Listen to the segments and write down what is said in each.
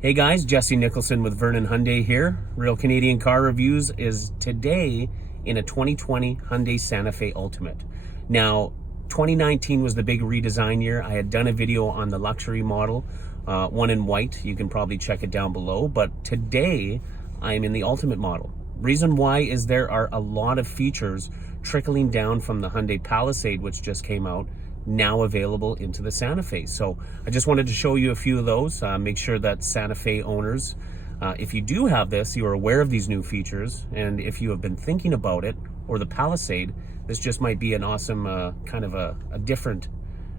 Hey guys, Jesse Nicholson with Vernon Hyundai here. Real Canadian Car Reviews is today in a 2020 Hyundai Santa Fe Ultimate. Now, 2019 was the big redesign year. I had done a video on the luxury model, one in white. You can probably check it down below. But today, I'm in the Ultimate model. Reason why is there are a lot of features trickling down from the Hyundai Palisade, which just came out, now available into the Santa Fe. So I just wanted to show you a few of those. Make sure that Santa Fe owners, if you do have this, you are aware of these new features. And if you have been thinking about it, or the Palisade, this just might be an awesome kind of a different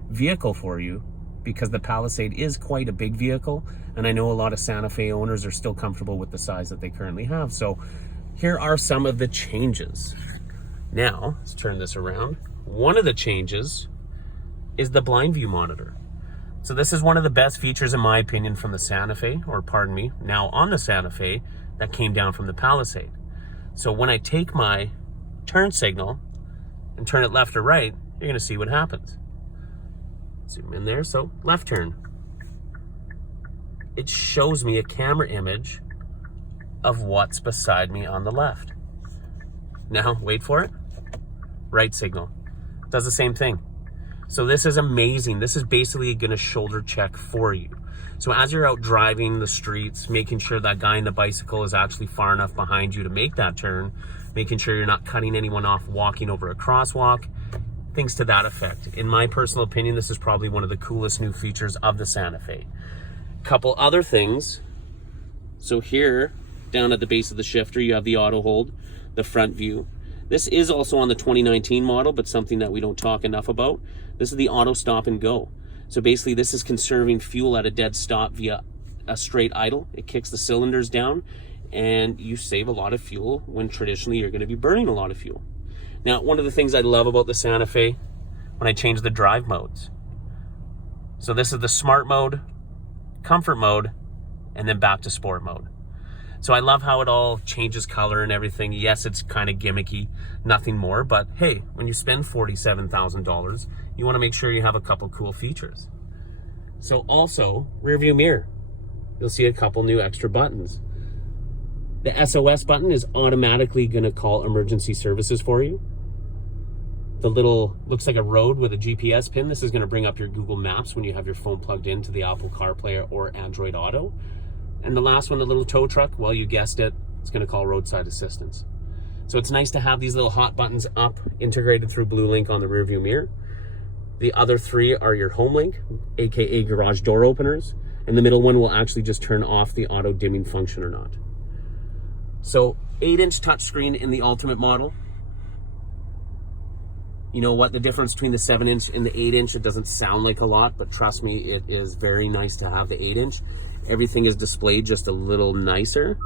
vehicle for you, because the Palisade is quite a big vehicle. And I know a lot of Santa Fe owners are still comfortable with the size that they currently have. So here are some of the changes. Now, let's turn this around. One of the changes is the blind view monitor. So this is one of the best features, in my opinion, from the Santa Fe, or pardon me, now on the Santa Fe, that came down from the Palisade. So when I take my turn signal and turn it left or right, you're gonna see what happens. Zoom in there, so left turn. It shows me a camera image of what's beside me on the left. Now, wait for it, right signal. Does the same thing. So this is amazing. This is basically going to shoulder check for you. So as you're out driving the streets, making sure that guy in the bicycle is actually far enough behind you to make that turn, making sure you're not cutting anyone off walking over a crosswalk, things to that effect. In my personal opinion, this is probably one of the coolest new features of the Santa Fe. Couple other things. So here, down at the base of the shifter, you have the auto hold, the front view. This is also on the 2019 model, but something that we don't talk enough about. This is the auto stop and go. So basically this is conserving fuel at a dead stop via a straight idle. It kicks the cylinders down and you save a lot of fuel when traditionally you're going to be burning a lot of fuel. Now, one of the things I love about the Santa Fe, when I change the drive modes. So this is the smart mode, comfort mode, and then back to sport mode. So I love how it all changes color and everything. Yes, it's kind of gimmicky, nothing more, but hey, when you spend $47,000, you want to make sure you have a couple cool features. So also, rear view mirror. You'll see a couple new extra buttons. The SOS button is automatically going to call emergency services for you. The little, looks like a road with a GPS pin. This is going to bring up your Google Maps when you have your phone plugged into the Apple CarPlay or Android Auto. And the last one, the little tow truck, well, you guessed it, it's going to call roadside assistance. So it's nice to have these little hot buttons up, integrated through BlueLink on the rearview mirror. The other three are your home link, aka garage door openers, and the middle one will actually just turn off the auto dimming function or not. So 8-inch touchscreen in the Ultimate model. You know what, the difference between the 7-inch and the 8-inch, it doesn't sound like a lot, but trust me, it is very nice to have the 8-inch. Everything is displayed just a little nicer.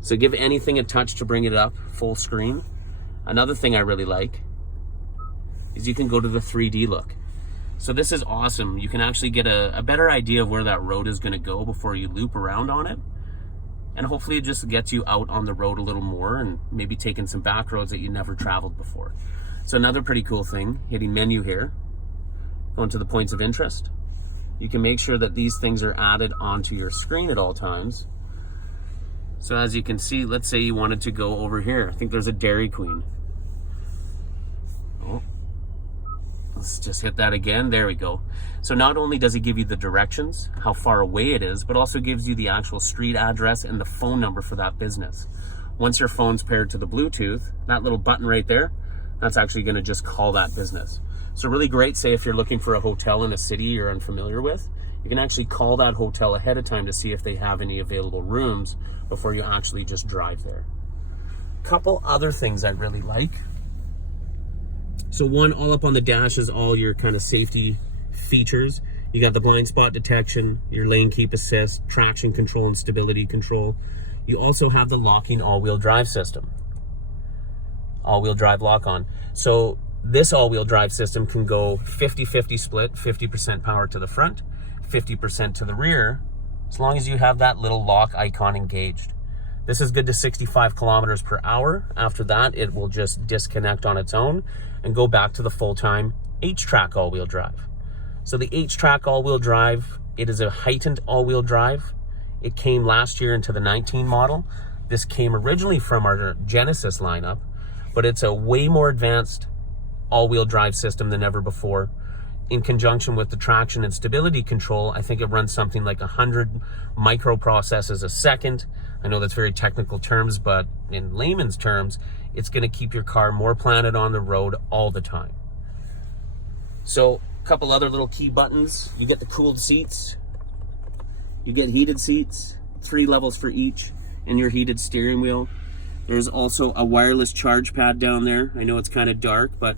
So give anything a touch to bring it up full screen. Another thing I really like is you can go to the 3D look. So this is awesome. You can actually get a better idea of where that road is going to go before you loop around on it. And hopefully it just gets you out on the road a little more and maybe taking some back roads that you never traveled before. So another pretty cool thing, hitting menu here, going to the points of interest. You can make sure that these things are added onto your screen at all times. So as you can see, let's say you wanted to go over here. I think there's a Dairy Queen. Oh, let's just hit that again. There we go. So not only does it give you the directions, how far away it is, but also gives you the actual street address and the phone number for that business. Once your phone's paired to the Bluetooth, that little button right there, that's actually going to just call that business. So really great, say if you're looking for a hotel in a city you're unfamiliar with, you can actually call that hotel ahead of time to see if they have any available rooms before you actually just drive there. Couple other things I really like. So one, all up on the dash is all your kind of safety features. You got the blind spot detection, your lane keep assist, traction control and stability control. You also have the locking all-wheel drive system. All-wheel drive lock-on. So this all-wheel drive system can go 50-50 split, 50% power to the front, 50% to the rear, as long as you have that little lock icon engaged. This is good to 65 kilometers per hour. After that, it will just disconnect on its own and go back to the full-time H-Track all-wheel drive. So the H-Track all-wheel drive, it is a heightened all-wheel drive. It came last year into the 19 model. This came originally from our Genesis lineup, but it's a way more advanced all-wheel drive system than ever before. In conjunction with the traction and stability control, I think it runs something like 100 microprocesses a second. I know that's very technical terms, but in layman's terms, it's going to keep your car more planted on the road all the time. So a couple other little key buttons. You get the cooled seats. You get heated seats, 3 levels for each, and your heated steering wheel. There's also a wireless charge pad down there. I know it's kind of dark, but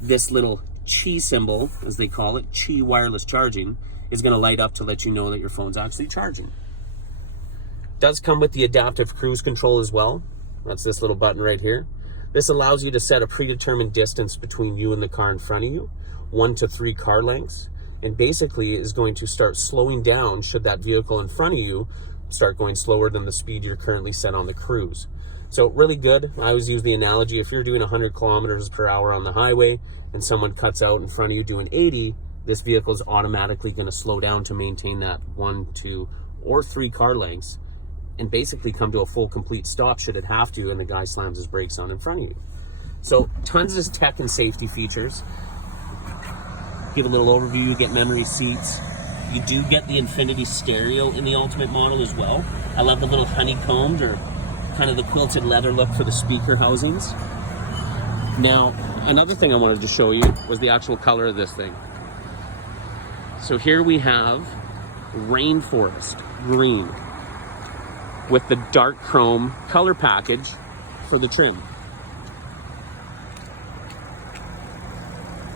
this little Qi symbol, as they call it, Qi wireless charging, is going to light up to let you know that your phone's actually charging. Does come with the adaptive cruise control as well. That's this little button right here. This allows you to set a predetermined distance between you and the car in front of you, 1 to 3 car lengths, and basically is going to start slowing down should that vehicle in front of you start going slower than the speed you're currently set on the cruise. So really good. I always use the analogy, if you're doing 100 kilometers per hour on the highway and someone cuts out in front of you doing 80, this vehicle is automatically going to slow down to maintain that 1, 2, or 3 car lengths and basically come to a full complete stop should it have to and the guy slams his brakes on in front of you. So tons of tech and safety features. Give a little overview. You get memory seats. You do get the infinity stereo in the Ultimate model as well. I love the little honeycombed or kind of the quilted leather look for the speaker housings. Now, another thing I wanted to show you was the actual color of this thing. So here we have rainforest green with the dark chrome color package for the trim.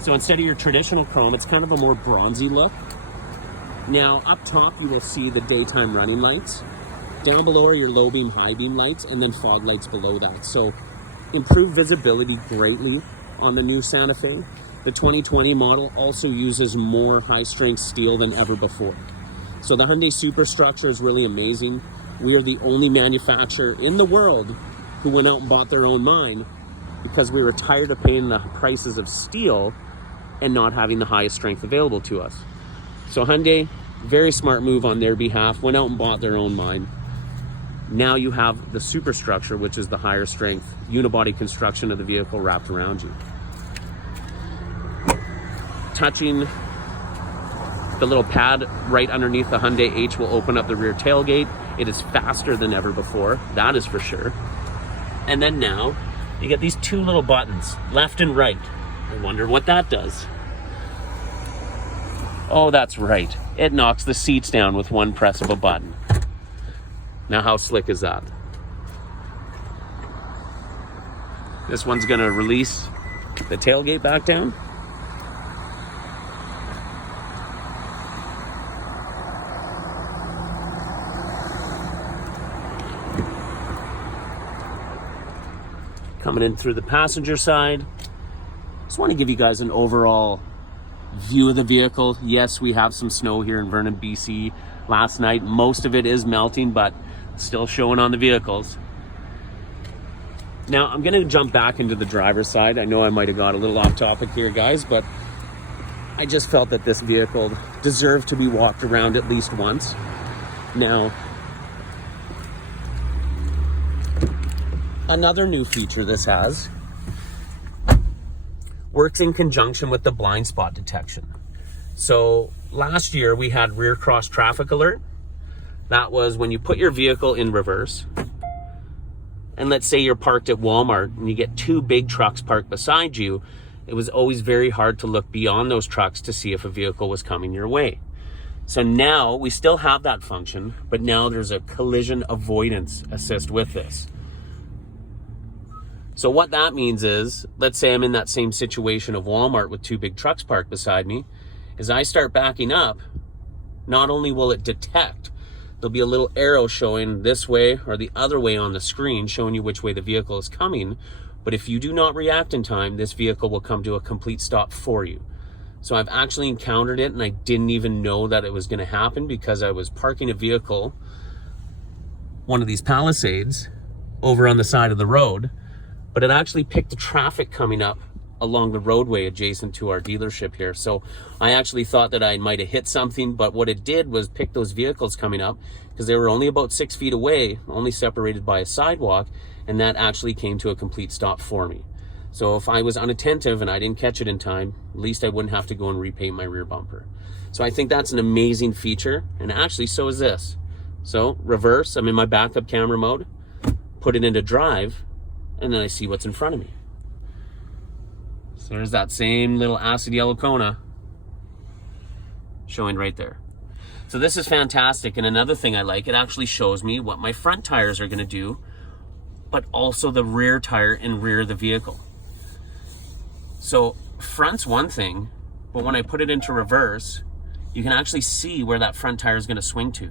So instead of your traditional chrome, it's kind of a more bronzy look. Now, up top, you will see the daytime running lights. Down below are your low beam, high beam lights, and then fog lights below that. So improved visibility greatly on the new Santa Fe. The 2020 model also uses more high strength steel than ever before. So the Hyundai superstructure is really amazing. We are the only manufacturer in the world who went out and bought their own mine because we were tired of paying the prices of steel and not having the highest strength available to us. So Hyundai, very smart move on their behalf, went out and bought their own mine. Now you have the superstructure, which is the higher strength unibody construction of the vehicle wrapped around you. Touching the little pad right underneath the Hyundai H will open up the rear tailgate. It is faster than ever before, that is for sure. And then now you get these 2 little buttons, left and right. I wonder what that does. Oh, that's right. It knocks the seats down with one press of a button. Now, how slick is that? This one's going to release the tailgate back down. Coming in through the passenger side. Just want to give you guys an overall view of the vehicle. Yes, we have some snow here in Vernon, BC last night. Most of it is melting, but still showing on the vehicles. Now, I'm going to jump back into the driver's side. I know I might have got a little off topic here, guys, but I just felt that this vehicle deserved to be walked around at least once. Now, another new feature this has works in conjunction with the blind spot detection. So last year we had rear cross traffic alert. That was when you put your vehicle in reverse and let's say you're parked at Walmart and you get 2 big trucks parked beside you. It was always very hard to look beyond those trucks to see if a vehicle was coming your way. So now we still have that function, but now there's a collision avoidance assist with this. So what that means is, let's say I'm in that same situation of Walmart with 2 big trucks parked beside me. As I start backing up, not only will it detect, there'll be a little arrow showing this way or the other way on the screen, showing you which way the vehicle is coming. But if you do not react in time, this vehicle will come to a complete stop for you. So I've actually encountered it and I didn't even know that it was going to happen because I was parking a vehicle, one of these Palisades, over on the side of the road. But it actually picked the traffic coming up along the roadway adjacent to our dealership here. So I actually thought that I might have hit something, but what it did was pick those vehicles coming up, because they were only about 6 feet away, only separated by a sidewalk, and that actually came to a complete stop for me. So if I was unattentive and I didn't catch it in time, at least I wouldn't have to go and repaint my rear bumper. So I think that's an amazing feature, and actually so is this. So reverse, I'm in my backup camera mode, put it into drive, and then I see what's in front of me. So there's that same little acid yellow Kona showing right there. So this is fantastic. And another thing I like, it actually shows me what my front tires are going to do, but also the rear tire and rear of the vehicle. So front's one thing, but when I put it into reverse, you can actually see where that front tire is going to swing to.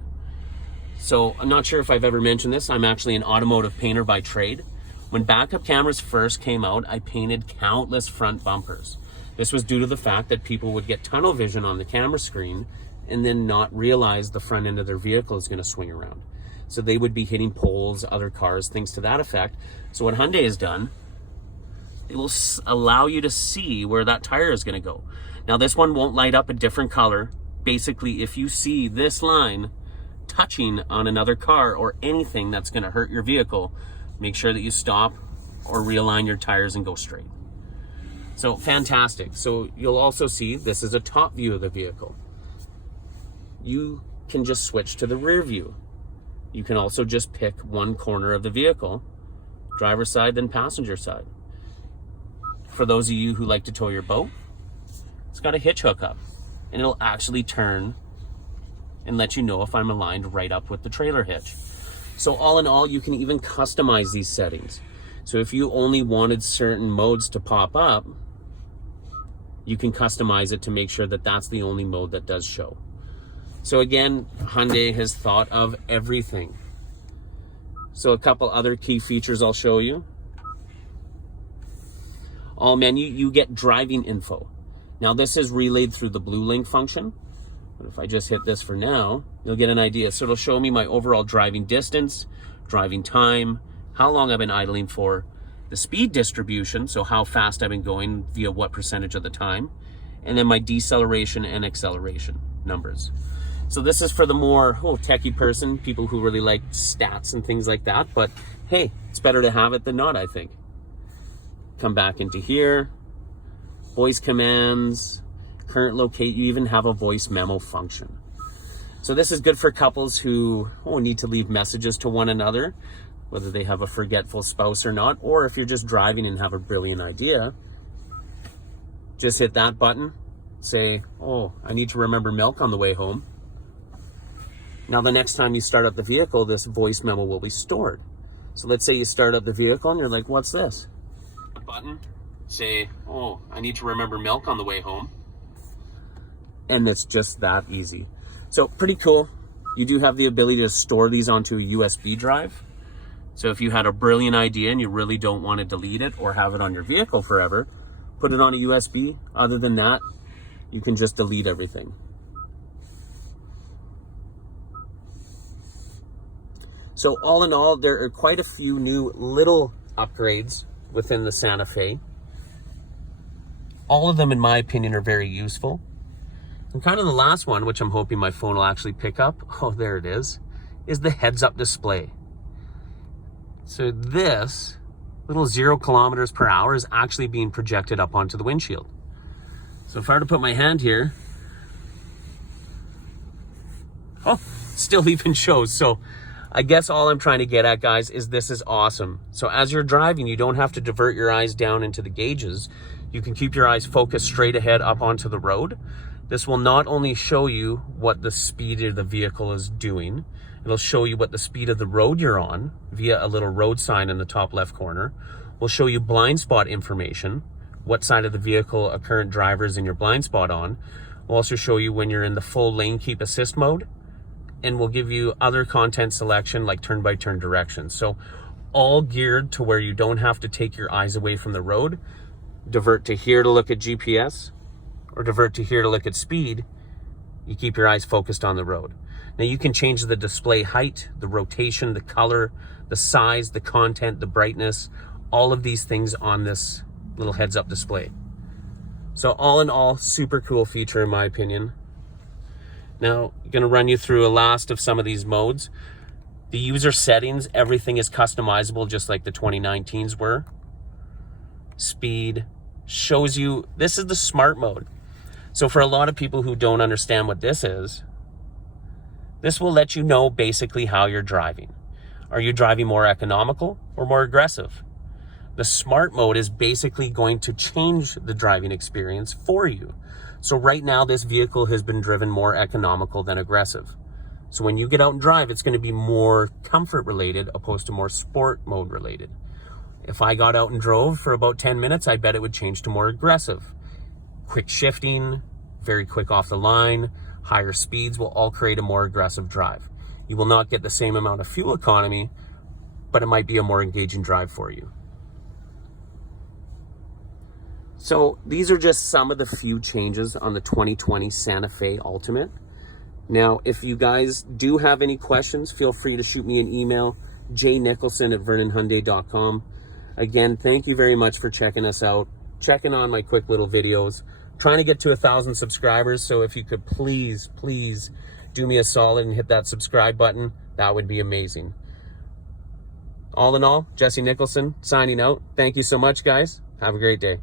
So I'm not sure if I've ever mentioned this. I'm actually an automotive painter by trade. When backup cameras first came out, I painted countless front bumpers. This was due to the fact that people would get tunnel vision on the camera screen and then not realize the front end of their vehicle is going to swing around. So they would be hitting poles, other cars, things to that effect. So what Hyundai has done, it will allow you to see where that tire is going to go. Now this one won't light up a different color. Basically, if you see this line touching on another car or anything that's going to hurt your vehicle, make sure that you stop or realign your tires and go straight. So fantastic. So you'll also see this is a top view of the vehicle. You can just switch to the rear view. You can also just pick one corner of the vehicle, driver's side, then passenger side. For those of you who like to tow your boat, it's got a hitch hookup, and it'll actually turn and let you know if I'm aligned right up with the trailer hitch. So all in all, you can even customize these settings. So if you only wanted certain modes to pop up, you can customize it to make sure that that's the only mode that does show. So again, Hyundai has thought of everything. So a couple other key features I'll show you. All menu, you get driving info. Now this is relayed through the blue link function. But if I just hit this for now, you'll get an idea. So it'll show me my overall driving distance, driving time, how long I've been idling for, the speed distribution, so how fast I've been going via what percentage of the time, and then my deceleration and acceleration numbers. So this is for the more techie person, people who really like stats and things like that. But hey, it's better to have it than not, I think. Come back into here, voice commands, current locate, you even have a voice memo function. So this is good for couples who need to leave messages to one another, whether they have a forgetful spouse or not, or if you're just driving and have a brilliant idea, just hit that button, say, I need to remember milk on the way home. Now the next time you start up the vehicle, this voice memo will be stored. So let's say you start up the vehicle and you're like, what's this? A button, say, I need to remember milk on the way home. And it's just that easy. So pretty cool. You do have the ability to store these onto a USB drive. So if you had a brilliant idea and you really don't want to delete it or have it on your vehicle forever, put it on a USB. Other than that, you can just delete everything. So all in all, there are quite a few new little upgrades within the Santa Fe. All of them, in my opinion, are very useful. And kind of the last one, which I'm hoping my phone will actually pick up, there it is the heads-up display. So this little 0 kilometers per hour is actually being projected up onto the windshield. So if I were to put my hand here, still even shows. So I guess all I'm trying to get at, guys, is this is awesome. So as you're driving, you don't have to divert your eyes down into the gauges. You can keep your eyes focused straight ahead up onto the road. This will not only show you what the speed of the vehicle is doing, it'll show you what the speed of the road you're on via a little road sign in the top left corner. We'll show you blind spot information, what side of the vehicle a current driver is in your blind spot on. We'll also show you when you're in the full lane keep assist mode, and we'll give you other content selection like turn-by-turn directions. So all geared to where you don't have to take your eyes away from the road, divert to here to look at GPS, or divert to here to look at speed. You keep your eyes focused on the road. Now you can change the display height, the rotation, the color, the size, the content, the brightness, all of these things on this little heads-up display. So all in all, super cool feature in my opinion. Now, I'm going to run you through a last of some of these modes. The user settings, everything is customizable just like the 2019s were. Speed shows you, this is the smart mode. So for a lot of people who don't understand what this is, this will let you know basically how you're driving. Are you driving more economical or more aggressive? The smart mode is basically going to change the driving experience for you. So right now, this vehicle has been driven more economical than aggressive. So when you get out and drive, it's going to be more comfort related opposed to more sport mode related. If I got out and drove for about 10 minutes, I bet it would change to more aggressive. Quick shifting, very quick off the line, higher speeds will all create a more aggressive drive. You will not get the same amount of fuel economy, but it might be a more engaging drive for you. So these are just some of the few changes on the 2020 Santa Fe Ultimate. Now, if you guys do have any questions, feel free to shoot me an email, jnicholson@vernonhyundai.com. Again, thank you very much for checking us out, checking on my quick little videos, trying to get to 1,000 subscribers. So if you could please do me a solid and hit that subscribe button, that would be amazing. All in all, Jesse Nicholson signing out. Thank you so much, guys. Have a great day.